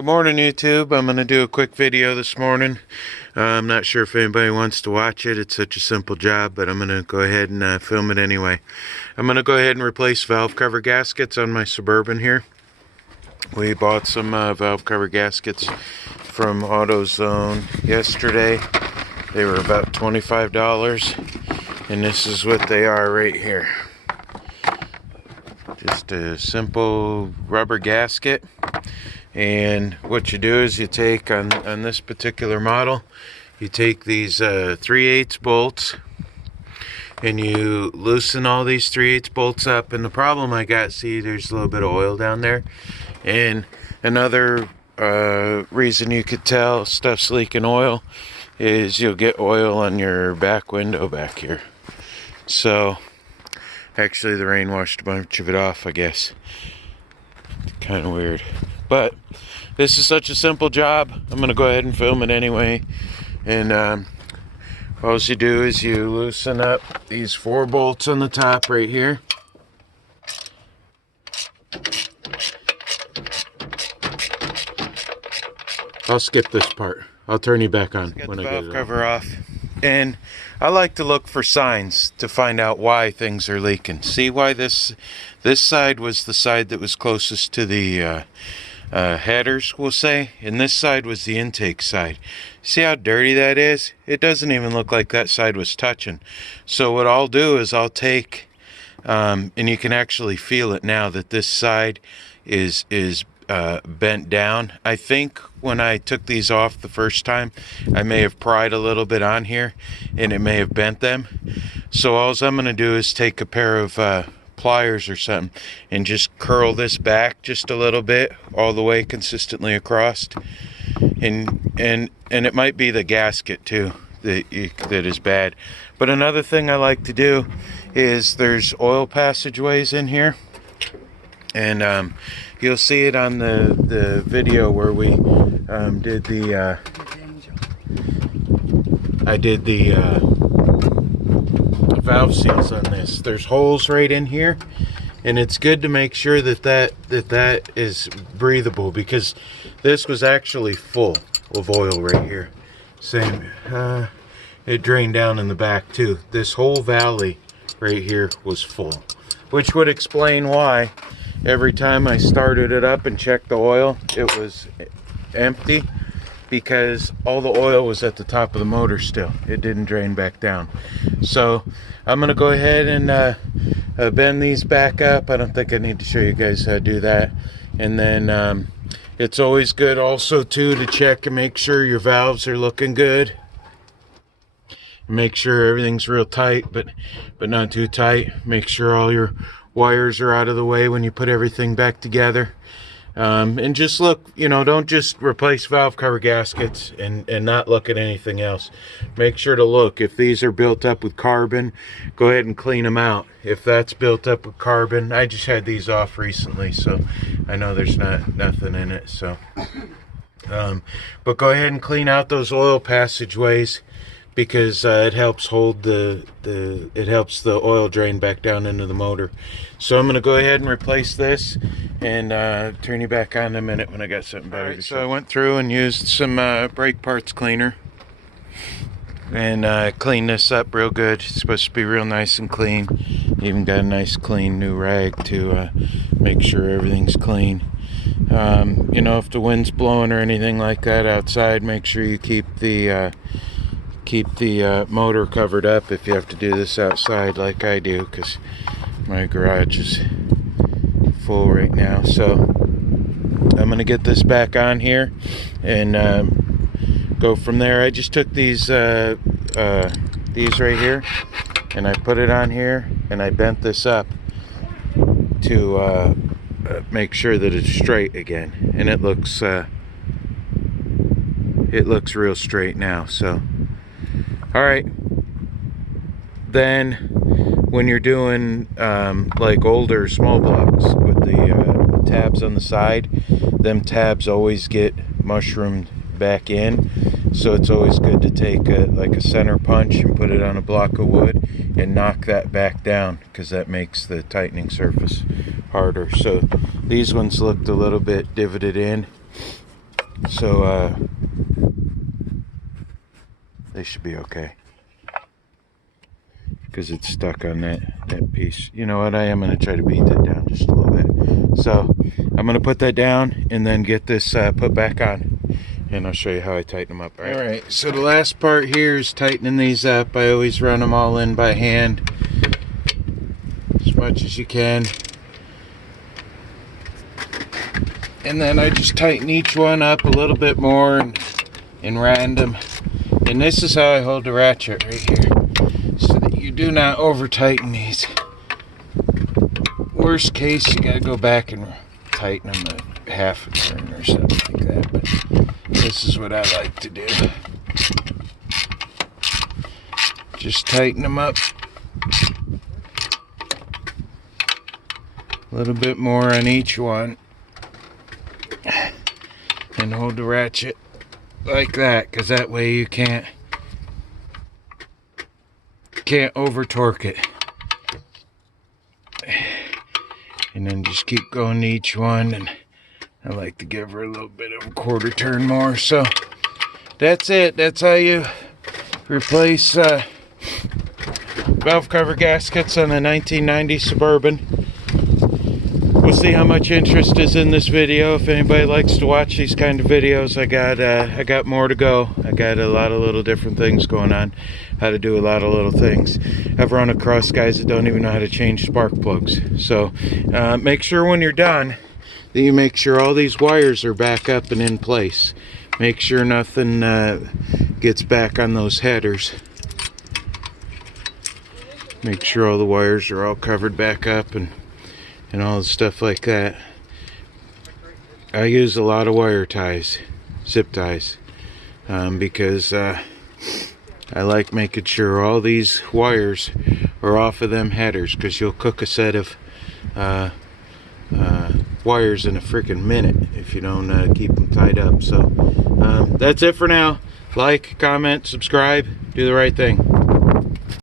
Good morning, YouTube. I'm going to do a quick video this morning. I'm not sure if anybody wants to watch it. It's such a simple job, but I'm going to go ahead and film it anyway. I'm going to go ahead and replace valve cover gaskets on my Suburban here. We bought some valve cover gaskets from AutoZone yesterday. They were about $25, and this is what they are right here. Just a simple rubber gasket. And what you do is you take on this particular model, you take these 3/8 bolts and you loosen all these 3/8 bolts up. And the problem I got, see, there's a little bit of oil down there. And another reason you could tell stuff's leaking oil is you'll get oil on your back window back here. So actually the rain washed a bunch of it off, I guess. Kind of weird. But this is such a simple job. I'm going to go ahead and film it anyway. And all you do is you loosen up these 4 bolts on the top right here. I'll skip this part. I'll turn you back on when I get the valve cover off. And I like to look for signs to find out why things are leaking. See why this side was the side that was closest to the headers, we'll say, and this side was the intake side. See how dirty that is? It doesn't even look like that side was touching. So what I'll do is I'll take, and you can actually feel it now that this side is bent down. I think when I took these off the first time, I may have pried a little bit on here and it may have bent them. So all I'm going to do is take a pair of pliers or something and just curl this back just a little bit all the way consistently across. And it might be the gasket too that is bad. But another thing I like to do is there's oil passageways in here. And you'll see it on the video where we did the I did the valve seals on this. There's holes right in here, and it's good to make sure that is breathable, because this was actually full of oil right here. Same, it drained down in the back too. This whole valley right here was full, which would explain why every time I started it up and checked the oil, it was empty, because all the oil was at the top of the motor still. It didn't drain back down. So I'm going to go ahead and bend these back up. I don't think I need to show you guys how to do that. And then it's always good also too to check and make sure your valves are looking good. Make sure everything's real tight, but not too tight. Make sure all your wires are out of the way when you put everything back together. And just look, don't just replace valve cover gaskets and not look at anything else. Make sure to look. If these are built up with carbon, go ahead and clean them out. If that's built up with carbon, I just had these off recently, so I know there's nothing in it. So, but go ahead and clean out those oil passageways, because it helps hold it helps the oil drain back down into the motor. So I'm going to go ahead and replace this and turn you back on in a minute when I got something better to show. So I went through and used some brake parts cleaner and cleaned this up real good. It's supposed to be real nice and clean. Even got a nice clean new rag to make sure everything's clean. If the wind's blowing or anything like that outside, make sure you keep the motor covered up if you have to do this outside like I do, because my garage is full right now. So I'm going to get this back on here and go from there. I just took these right here and I put it on here and I bent this up to make sure that it's straight again, and it looks real straight now. So alright, then when you're doing like older small blocks with the tabs on the side, them tabs always get mushroomed back in. So it's always good to take like a center punch and put it on a block of wood and knock that back down, because that makes the tightening surface harder. So these ones looked a little bit divoted in. So they should be okay, because it's stuck on that piece. You know what, I am going to try to beat that down just a little bit. So I'm going to put that down and then get this put back on, and I'll show you how I tighten them up. All right, so the last part here is tightening these up. I always run them all in by hand as much as you can, and then I just tighten each one up a little bit more in random. And this is how I hold the ratchet right here, so that you do not over tighten these. Worst case, you gotta go back and tighten them a half a turn or something like that, but this is what I like to do. Just tighten them up a little bit more on each one, and hold the ratchet like that, because that way you can't over torque it. And then just keep going to each one, and I like to give her a little bit of a quarter turn more. So that's it. That's how you replace valve cover gaskets on a 1990 Suburban. We'll see how much interest is in this video. If anybody likes to watch these kind of videos, I got more to go. I got a lot of little different things going on, how to do a lot of little things. I've run across guys that don't even know how to change spark plugs. So make sure when you're done that you make sure all these wires are back up and in place. Make sure nothing gets back on those headers. Make sure all the wires are all covered back up and all the stuff like that. I use a lot of wire ties, zip ties, because I like making sure all these wires are off of them headers, because you'll cook a set of wires in a freaking minute if you don't keep them tied up. So that's it for now. Like, comment, subscribe, do the right thing.